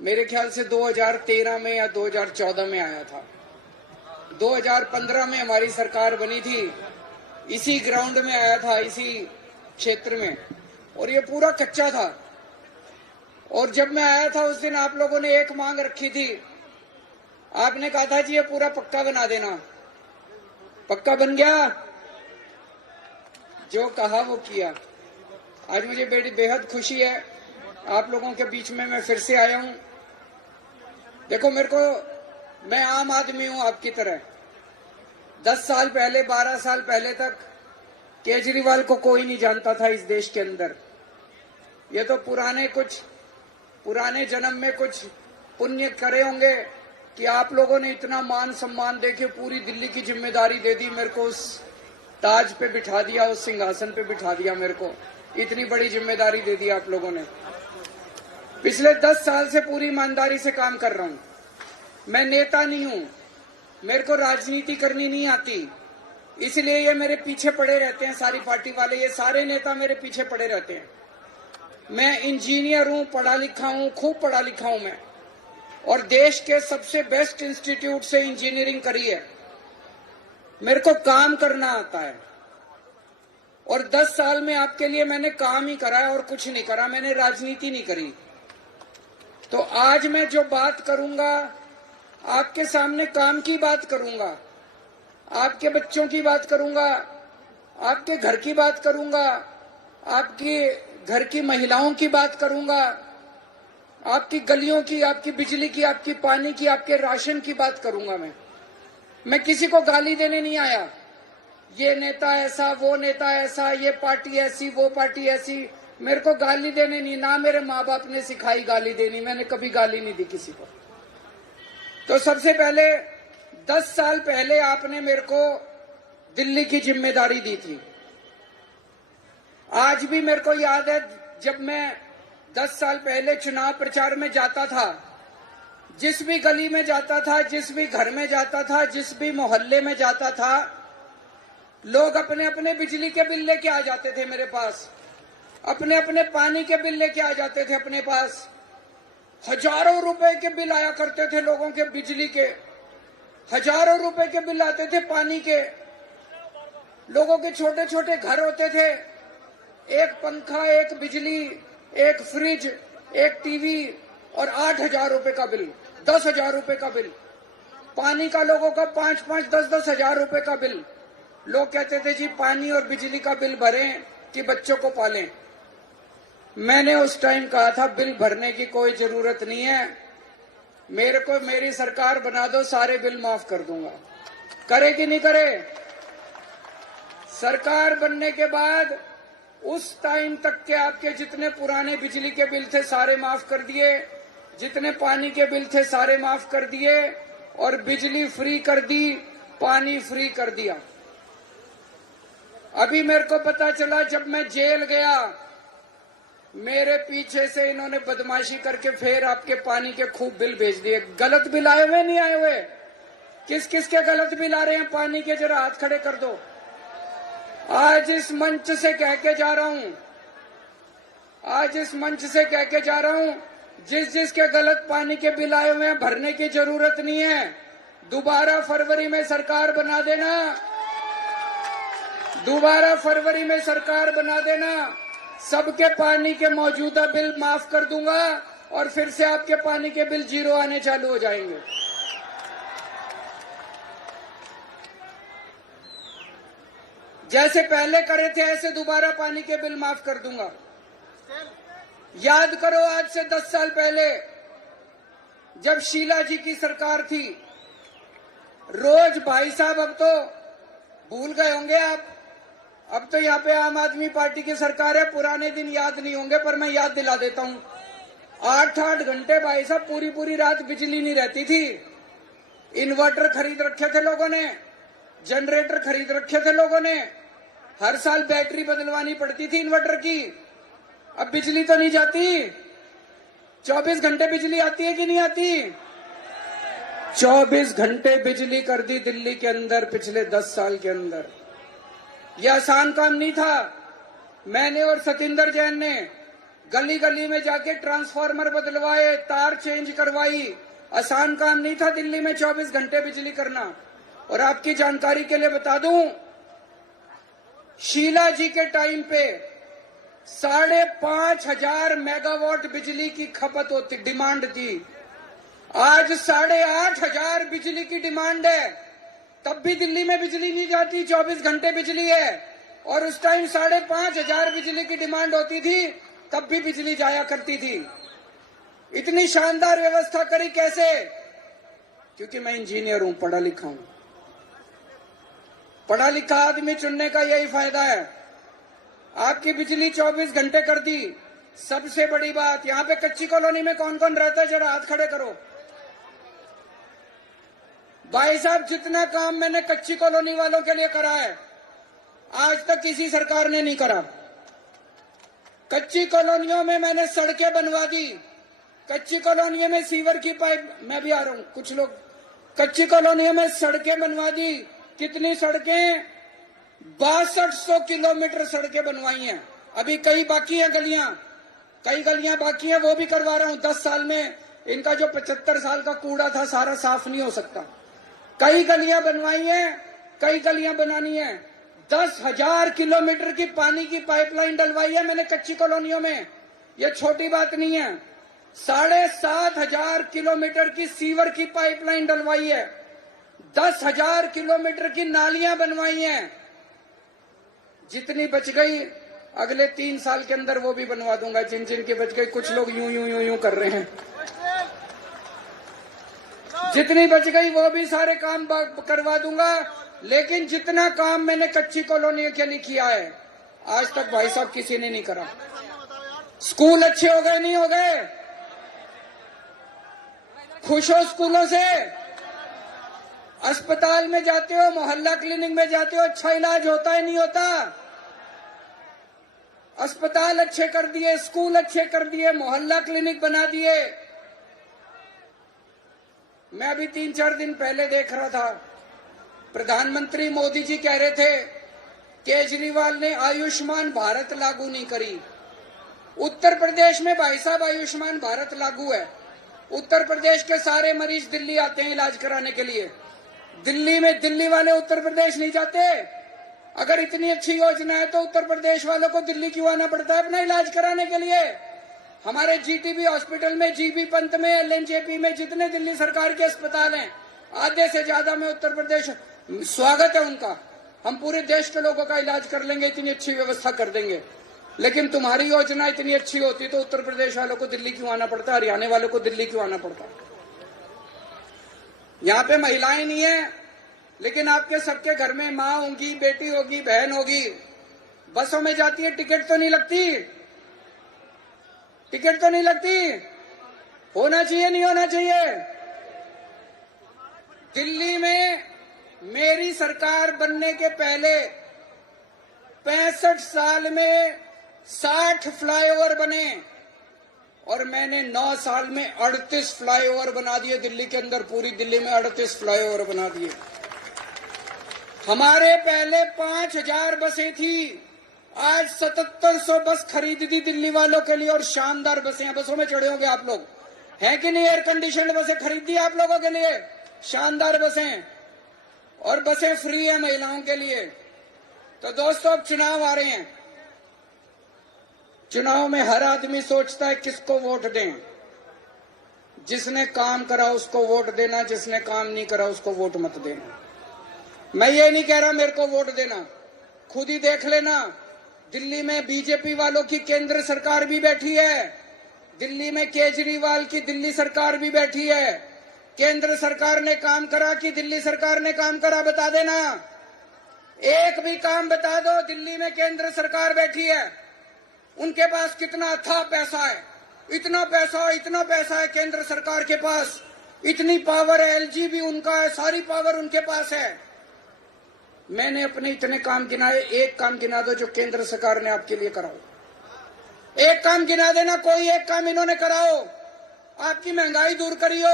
मेरे ख्याल से 2013 में या 2014 में आया था। 2015 में हमारी सरकार बनी थी, इसी ग्राउंड में आया था, इसी क्षेत्र में, और ये पूरा कच्चा था। और जब मैं आया था उस दिन आप लोगों ने एक मांग रखी थी, आपने कहा था जी ये पूरा पक्का बना देना। पक्का बन गया, जो कहा वो किया। आज मुझे बड़ी बेहद खुशी है, आप लोगों के बीच में मैं फिर से आया हूं। देखो मैं आम आदमी हूं आपकी तरह। 10 साल पहले, 12 साल पहले तक केजरीवाल को कोई नहीं जानता था इस देश के अंदर। ये तो पुराने जन्म में कुछ पुण्य करे होंगे कि आप लोगों ने इतना मान सम्मान देके पूरी दिल्ली की जिम्मेदारी दे दी, मेरे को उस ताज पे बिठा दिया, उस सिंहासन पे बिठा दिया, मेरे को इतनी बड़ी जिम्मेदारी दे दी आप लोगों ने। पिछले 10 साल से पूरी ईमानदारी से काम कर रहा हूं। मैं नेता नहीं हूं, मेरे को राजनीति करनी नहीं आती, इसलिए ये मेरे पीछे पड़े रहते हैं, सारी पार्टी वाले, ये सारे नेता मेरे पीछे पड़े रहते हैं। मैं इंजीनियर हूं, पढ़ा लिखा हूं, खूब पढ़ा लिखा हूं मैं, और देश के सबसे बेस्ट इंस्टीट्यूट से इंजीनियरिंग करी है। मेरे को काम करना आता है, और 10 साल में आपके लिए मैंने काम ही करा है और कुछ नहीं करा, मैंने राजनीति नहीं करी। तो आज मैं जो बात करूंगा, आपके सामने काम की बात करूंगा, आपके बच्चों की बात करूंगा, आपके घर की बात करूंगा, आपकी घर की महिलाओं की बात करूंगा, आपकी गलियों की, आपकी बिजली की, आपकी पानी की, आपके राशन की बात करूंगा। मैं किसी को गाली देने नहीं आया, ये नेता ऐसा, वो नेता ऐसा, ये पार्टी ऐसी, वो पार्टी ऐसी। मेरे को गाली देने नहीं, ना मेरे माँ बाप ने सिखाई गाली देनी, मैंने कभी गाली नहीं दी किसी को। तो सबसे पहले 10 साल पहले आपने मेरे को दिल्ली की जिम्मेदारी दी थी। आज भी मेरे को याद है, जब मैं 10 साल पहले चुनाव प्रचार में जाता था, जिस भी गली में जाता था, जिस भी घर में जाता था, जिस भी मोहल्ले में जाता था, लोग अपने अपने बिजली के बिल लेके आ जाते थे मेरे पास, अपने अपने पानी के बिल लेके आ जाते थे अपने पास। हजारों रुपए के बिल आया करते थे लोगों के, बिजली के हजारों रुपए के बिल आते थे, पानी के। लोगों के छोटे छोटे घर होते थे, एक पंखा, एक बिजली, एक फ्रिज, एक टीवी, और 8,000 रुपए का बिल, 10,000 रुपए का बिल। पानी का लोगों का 5-5, 10-10 हजार रुपए का बिल। लोग कहते थे जी पानी और बिजली का बिल भरें कि बच्चों को पालें। मैंने उस टाइम कहा था बिल भरने की कोई जरूरत नहीं है, मेरे को मेरी सरकार बना दो, सारे बिल माफ कर दूंगा। करे कि नहीं करे? सरकार बनने के बाद उस टाइम तक के आपके जितने पुराने बिजली के बिल थे सारे माफ कर दिए, जितने पानी के बिल थे सारे माफ कर दिए, और बिजली फ्री कर दी, पानी फ्री कर दिया। अभी मेरे को पता चला, जब मैं जेल गया, मेरे पीछे से इन्होंने बदमाशी करके फिर आपके पानी के खूब बिल भेज दिए। गलत बिल आए हुए नहीं आए हुए? किस किस के गलत बिल आ रहे हैं पानी के, जरा हाथ खड़े कर दो। आज इस मंच से कह के जा रहा हूं, आज इस मंच से कह के जा रहा हूं, जिस जिसके गलत पानी के बिल आए हुए हैं भरने की जरूरत नहीं है। दोबारा फरवरी में सरकार बना देना, दोबारा फरवरी में सरकार बना देना, सबके पानी के मौजूदा बिल माफ कर दूंगा, और फिर से आपके पानी के बिल 0 आने चालू हो जाएंगे। जैसे पहले करे थे ऐसे दोबारा पानी के बिल माफ कर दूंगा। याद करो, आज से 10 साल पहले जब शीला जी की सरकार थी, रोज भाई साहब, अब तो भूल गए होंगे आप, अब तो यहाँ पे आम आदमी पार्टी की सरकार है, पुराने दिन याद नहीं होंगे, पर मैं याद दिला देता हूँ। 8-8 घंटे भाई साहब, पूरी पूरी रात बिजली नहीं रहती थी। इन्वर्टर खरीद रखे थे लोगों ने, जनरेटर खरीद रखे थे लोगों ने, हर साल बैटरी बदलवानी पड़ती थी इन्वर्टर की। अब बिजली तो नहीं जाती, 24 घंटे बिजली आती है कि नहीं आती? 24 घंटे बिजली कर दी दिल्ली के अंदर पिछले 10 साल के अंदर। यह आसान काम नहीं था। मैंने और सतिंदर जैन ने गली गली में जाके ट्रांसफार्मर बदलवाए, तार चेंज करवाई। आसान काम नहीं था दिल्ली में 24 घंटे बिजली करना। और आपकी जानकारी के लिए बता दूं, शीला जी के टाइम पे 5,500 मेगावाट बिजली की खपत होती, डिमांड थी। आज 8,500 बिजली की डिमांड है। तब भी दिल्ली में बिजली नहीं जाती, 24 घंटे बिजली है। और उस टाइम 5,500 बिजली की डिमांड होती थी, तब भी बिजली जाया करती थी। इतनी शानदार व्यवस्था करी कैसे? क्योंकि मैं इंजीनियर हूं, पढ़ा लिखा हूं। पढ़ा लिखा आदमी चुनने का यही फायदा है। आपकी बिजली 24 घंटे कर दी। सबसे बड़ी बात, यहां पे कच्ची कॉलोनी में कौन कौन रहता है, जरा हाथ खड़े करो। भाई साहब, जितना काम मैंने कच्ची कॉलोनी वालों के लिए करा है, आज तक किसी सरकार ने नहीं करा। कच्ची कॉलोनियों में मैंने सड़कें बनवा दी। कच्ची कॉलोनियों में सीवर की पाइप, मैं भी आ रहा हूं, कुछ लोग, कच्ची कॉलोनियों में सड़कें बनवा दी। कितनी सड़कें? 6200 किलोमीटर सड़कें बनवाई हैं। अभी कई बाकी हैं गलियां, कई गलियां बाकी हैं, वो भी करवा रहा हूं। 10 साल में इनका जो 75 साल का कूड़ा था सारा साफ नहीं हो सकता। कई गलियां बनवाई हैं, कई गलियां बनानी है। 10,000 किलोमीटर की पानी की पाइपलाइन डलवाई है मैंने कच्ची कॉलोनियों में। ये छोटी बात नहीं है। 7,500 किलोमीटर की सीवर की पाइपलाइन डलवाई है। 10,000 किलोमीटर की नालियां बनवाई हैं। जितनी बच गई अगले 3 साल के अंदर वो भी बनवा दूंगा, जिन जिन की बच गई। कुछ लोग यूं यूं यूं यूं कर रहे हैं। जितनी बच गई वो भी सारे काम करवा दूंगा। लेकिन जितना काम मैंने कच्ची कॉलोनी के लिए किया है, आज तक भाई साहब किसी ने नहीं करा। स्कूल अच्छे हो गए, नहीं हो गए? खुश हो स्कूलों से? अस्पताल में जाते हो, मोहल्ला क्लिनिक में जाते हो, अच्छा इलाज होता है, नहीं होता? अस्पताल अच्छे कर दिए, स्कूल अच्छे कर दिए, मोहल्ला क्लिनिक बना दिए। मैं अभी 3-4 दिन पहले देख रहा था, प्रधानमंत्री मोदी जी कह रहे थे केजरीवाल ने आयुष्मान भारत लागू नहीं करी। उत्तर प्रदेश में भाई साहब आयुष्मान भारत लागू है। उत्तर प्रदेश के सारे मरीज दिल्ली आते हैं इलाज कराने के लिए। दिल्ली में दिल्ली वाले उत्तर प्रदेश नहीं जाते। अगर इतनी अच्छी योजना है तो उत्तर प्रदेश वालों को दिल्ली क्यों आना पड़ता है अपना इलाज कराने के लिए? हमारे जीटीबी हॉस्पिटल में, जीबी पंत में, एलएनजेपी में जितने दिल्ली सरकार के अस्पताल हैं, आधे से ज्यादा में उत्तर प्रदेश। स्वागत है उनका, हम पूरे देश के लोगों का इलाज कर लेंगे, इतनी अच्छी व्यवस्था कर देंगे। लेकिन तुम्हारी योजना इतनी अच्छी होती तो उत्तर प्रदेश वालों को दिल्ली क्यों आना पड़ता, हरियाणा वालों को दिल्ली क्यों आना पड़ता? यहाँ पे महिलाएं नहीं है, लेकिन आपके सबके घर में माँ होगी, बेटी होगी, बहन होगी। बसों में जाती है, टिकट तो नहीं लगती? टिकट तो नहीं लगती? होना चाहिए, नहीं होना चाहिए? दिल्ली में मेरी सरकार बनने के पहले 65 साल में 60 फ्लाईओवर बने और मैंने 9 साल में 38 फ्लाईओवर बना दिए दिल्ली के अंदर। पूरी दिल्ली में 38 फ्लाईओवर बना दिए। हमारे पहले 5,000 बसें थी, आज 7700 बस खरीद दी दिल्ली वालों के लिए। और शानदार बसें हैं, बसों में चढ़े होंगे आप लोग, हैं कि नहीं? एयर कंडीशनड बसें खरीद दी आप लोगों के लिए, शानदार बसें। और बसें फ्री है महिलाओं के लिए। तो दोस्तों, अब चुनाव आ रहे हैं। चुनाव में हर आदमी सोचता है किसको वोट दें। जिसने काम करा उसको वोट देना, जिसने काम नहीं करा उसको वोट मत देना। मैं ये नहीं कह रहा मेरे को वोट देना, खुद ही देख लेना। दिल्ली में बीजेपी वालों की केंद्र सरकार भी बैठी है, दिल्ली में केजरीवाल की दिल्ली सरकार भी बैठी है। केंद्र सरकार ने काम करा कि दिल्ली सरकार ने काम करा, बता देना। एक भी काम बता दो। दिल्ली में केंद्र सरकार बैठी है, उनके पास कितना अथाह पैसा है, इतना पैसा है केंद्र सरकार के पास, इतनी पावर है। एलजी भी उनका है, सारी पावर उनके पास है। मैंने अपने इतने काम गिनाए, एक काम गिना दो जो केंद्र सरकार ने आपके लिए कराओ। एक काम गिना देना, कोई एक काम इन्होंने कराओ। आपकी महंगाई दूर करियो,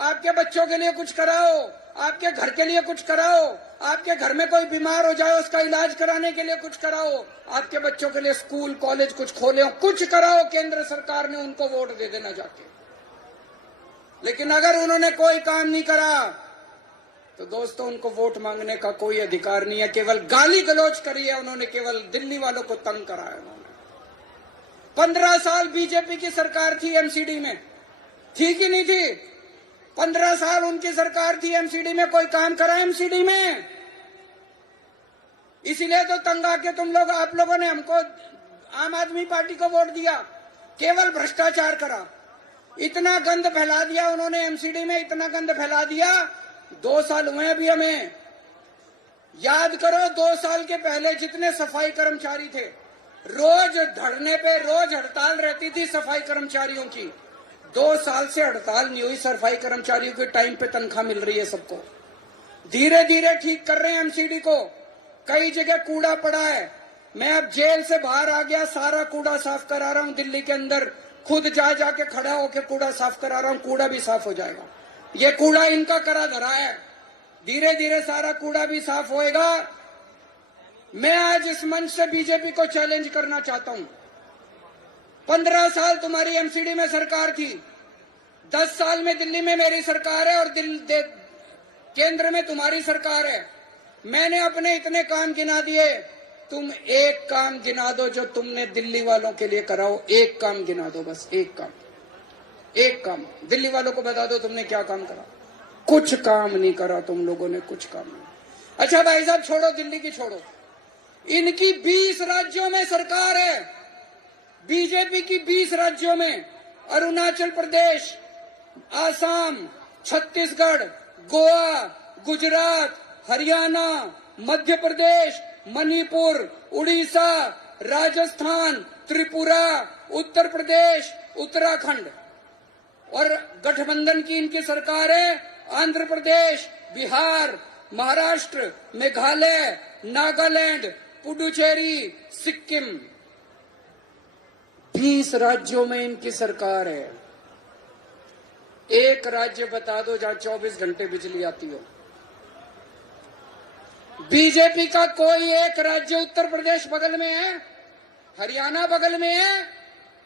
आपके बच्चों के लिए कुछ कराओ, आपके घर के लिए कुछ कराओ, आपके घर में कोई बीमार हो जाए उसका इलाज कराने के लिए कुछ कराओ, आपके बच्चों के लिए स्कूल कॉलेज कुछ खोले हो, कुछ कराओ। केंद्र सरकार ने उनको वोट दे देना जाके। लेकिन अगर उन्होंने कोई काम नहीं करा तो दोस्तों उनको वोट मांगने का कोई अधिकार नहीं है। केवल गाली गलौज करी है उन्होंने, केवल दिल्ली वालों को तंग करा है उन्होंने। 15 साल बीजेपी की सरकार थी एमसीडी में, थी कि नहीं थी? 15 साल उनकी सरकार थी एमसीडी में, कोई काम करा एमसीडी में? इसीलिए तो तंग आके तुम लोग, आप लोगों ने हमको आम आदमी पार्टी को वोट दिया। केवल भ्रष्टाचार करा, इतना गंद फैला दिया उन्होंने एमसीडी में, इतना गंद फैला दिया। 2 साल हुए अभी हमें। याद करो 2 साल के पहले जितने सफाई कर्मचारी थे, रोज धरने पे, रोज हड़ताल रहती थी सफाई कर्मचारियों की। 2 साल से हड़ताल नहीं हुई सफाई कर्मचारियों के, टाइम पे तनख्वाह मिल रही है सबको। धीरे धीरे ठीक कर रहे हैं एमसीडी को। कई जगह कूड़ा पड़ा है, मैं अब जेल से बाहर आ गया, सारा कूड़ा साफ करा रहा हूं दिल्ली के अंदर, खुद जा जाके खड़ा होकर कूड़ा साफ करा रहा हूं। कूड़ा भी साफ हो जाएगा, ये कूड़ा इनका करा धरा है, धीरे धीरे सारा कूड़ा भी साफ होएगा। मैं आज इस मंच से बीजेपी को चैलेंज करना चाहता हूं। 15 साल तुम्हारी एमसीडी में सरकार थी, 10 साल में दिल्ली में मेरी सरकार है और केंद्र में तुम्हारी सरकार है। मैंने अपने इतने काम गिना दिए, तुम एक काम गिना दो जो तुमने दिल्ली वालों के लिए कराओ। एक काम गिना दो, बस एक काम, एक काम दिल्ली वालों को बता दो तुमने क्या काम करा। कुछ काम नहीं करा तुम लोगों ने, कुछ काम नहीं। अच्छा भाई साहब, छोड़ो दिल्ली की, छोड़ो, इनकी 20 राज्यों में सरकार है, बीजेपी की 20 राज्यों में, अरुणाचल प्रदेश, आसाम, छत्तीसगढ़, गोवा, गुजरात, हरियाणा, मध्य प्रदेश, मणिपुर, उड़ीसा, राजस्थान, त्रिपुरा, उत्तर प्रदेश, उत्तराखंड, और गठबंधन की इनकी सरकार है आंध्र प्रदेश, बिहार, महाराष्ट्र, मेघालय, नागालैंड, पुडुचेरी, सिक्किम। 20 राज्यों में इनकी सरकार है। एक राज्य बता दो जहां 24 घंटे बिजली आती हो। बीजेपी का कोई एक राज्य, उत्तर प्रदेश बगल में है, हरियाणा बगल में है,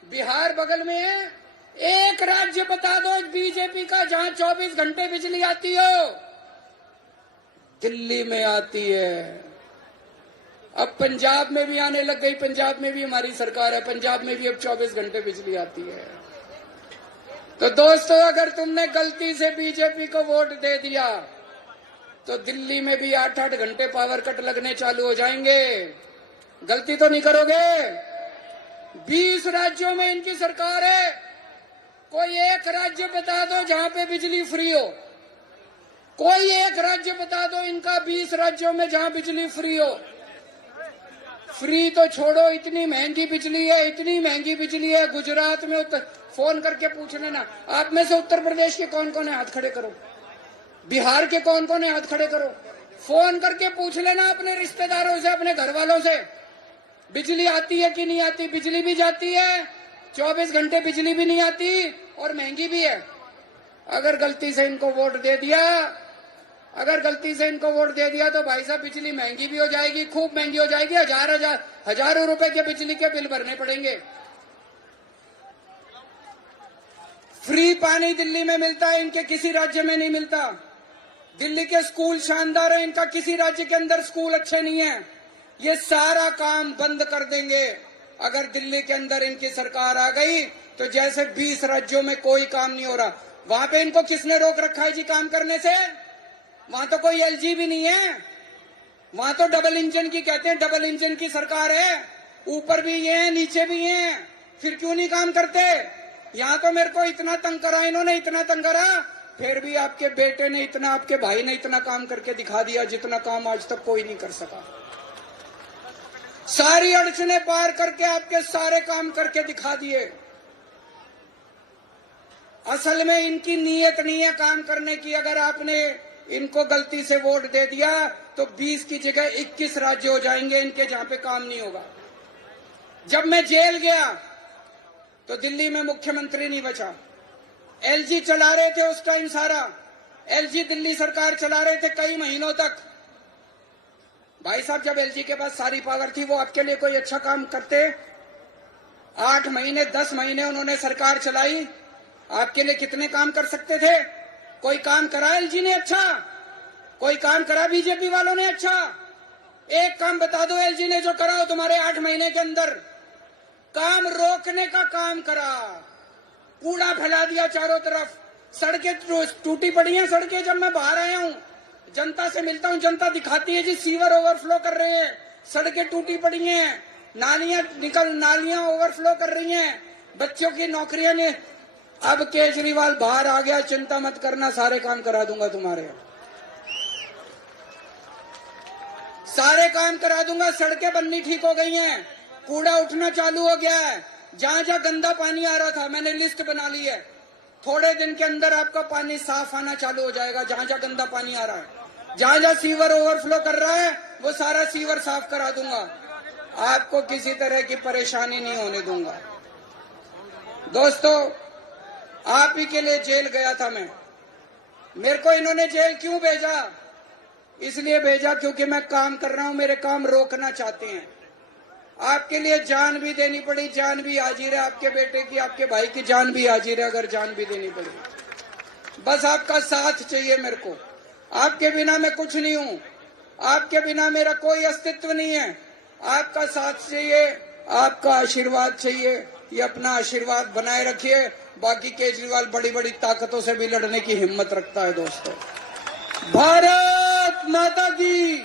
बिहार बगल में है, एक राज्य बता दो बीजेपी का जहां 24 घंटे बिजली आती हो। दिल्ली में आती है। अब पंजाब में भी आने लग गई, पंजाब में भी हमारी सरकार है, पंजाब में भी अब 24 घंटे बिजली आती है। तो दोस्तों, अगर तुमने गलती से बीजेपी को वोट दे दिया तो दिल्ली में भी 8-8 घंटे पावर कट लगने चालू हो जाएंगे। गलती तो नहीं करोगे? 20 राज्यों में इनकी सरकार है, कोई एक राज्य बता दो जहां पे बिजली फ्री हो। कोई एक राज्य बता दो इनका 20 राज्यों में जहां बिजली फ्री हो। फ्री तो छोड़ो, इतनी महंगी बिजली है, इतनी महंगी बिजली है। गुजरात में फोन करके पूछ लेना, आप में से उत्तर प्रदेश के कौन कौन है, हाथ खड़े करो। बिहार के कौन कौन है, हाथ खड़े करो। फोन करके पूछ लेना अपने रिश्तेदारों से, अपने घर वालों से, बिजली आती है कि नहीं आती। बिजली भी जाती है, 24 घंटे बिजली भी नहीं आती, और महंगी भी है। अगर गलती से इनको वोट दे दिया, अगर गलती से इनको वोट दे दिया तो भाई साहब बिजली महंगी भी हो जाएगी, खूब महंगी हो जाएगी। हजारों रुपए के बिजली के बिल भरने पड़ेंगे। फ्री पानी दिल्ली में मिलता है, इनके किसी राज्य में नहीं मिलता। दिल्ली के स्कूल शानदार है, इनका किसी राज्य के अंदर स्कूल अच्छे नहीं है। ये सारा काम बंद कर देंगे अगर दिल्ली के अंदर इनकी सरकार आ गई तो। जैसे 20 राज्यों में कोई काम नहीं हो रहा, वहां पे इनको किसने रोक रखा है जी काम करने से? वहां तो कोई एलजी भी नहीं है, वहां तो डबल इंजन की, कहते हैं डबल इंजन की सरकार है, ऊपर भी ये है नीचे भी ये, फिर क्यों नहीं काम करते? यहाँ तो मेरे को इतना तंग करा इन्होंने, इतना तंग करा, फिर भी आपके बेटे ने इतना, आपके भाई ने इतना काम करके दिखा दिया जितना काम आज तक कोई नहीं कर सका। सारी अड़चने पार करके आपके सारे काम करके दिखा दिए। असल में इनकी नीयत नहीं है काम करने की। अगर आपने इनको गलती से वोट दे दिया तो 20 की जगह 21 राज्य हो जाएंगे इनके जहां पे काम नहीं होगा। जब मैं जेल गया तो दिल्ली में मुख्यमंत्री नहीं बचा, एलजी चला रहे थे उस टाइम सारा। एलजी दिल्ली सरकार चला रहे थे कई महीनों तक। भाई साहब, जब एलजी के पास सारी पावर थी, वो आपके लिए कोई अच्छा काम करते? 8 महीने 10 महीने उन्होंने सरकार चलाई, आपके लिए कितने काम कर सकते थे? कोई काम करा एलजी ने अच्छा? कोई काम करा बीजेपी वालों ने अच्छा? एक काम बता दो एलजी ने जो करा हो तुम्हारे 8 महीने के अंदर। काम रोकने का काम करा, कूड़ा फैला दिया चारों तरफ, सड़कें टूटी पड़ी हैं। सड़कें जब मैं बाहर आया हूं, जनता से मिलता हूं, जनता दिखाती है जी सीवर ओवरफ्लो कर रहे हैं, सड़कें टूटी पड़ी हैं, नालियां ओवरफ्लो कर रही हैं, बच्चों की नौकरियां ने। अब केजरीवाल बाहर आ गया, चिंता मत करना, सारे काम करा दूंगा तुम्हारे, सारे काम करा दूंगा। सड़कें बननी ठीक हो गई हैं, कूड़ा उठना चालू हो गया है। जहां जहां गंदा पानी आ रहा था, मैंने लिस्ट बना ली है, थोड़े दिन के अंदर आपका पानी साफ आना चालू हो जाएगा। जहां जहां गंदा पानी आ रहा है, जहां जहां सीवर ओवरफ्लो कर रहा है, वो सारा सीवर साफ करा दूंगा। आपको किसी तरह की परेशानी नहीं होने दूंगा। दोस्तों, आप ही के लिए जेल गया था मैं। मेरे को इन्होंने जेल क्यों भेजा? इसलिए भेजा क्योंकि मैं काम कर रहा हूं, मेरे काम रोकना चाहते हैं। आपके लिए जान भी देनी पड़ी, जान भी हाजिर है, आपके बेटे की, आपके भाई की जान भी हाजिर है, अगर जान भी देनी पड़ी। बस आपका साथ चाहिए मेरे को। आपके बिना मैं कुछ नहीं हूं, आपके बिना मेरा कोई अस्तित्व नहीं है। आपका साथ चाहिए, आपका आशीर्वाद चाहिए। ये अपना आशीर्वाद बनाए रखिए। बाकी केजरीवाल बड़ी बड़ी ताकतों से भी लड़ने की हिम्मत रखता है। दोस्तों, भारत माता की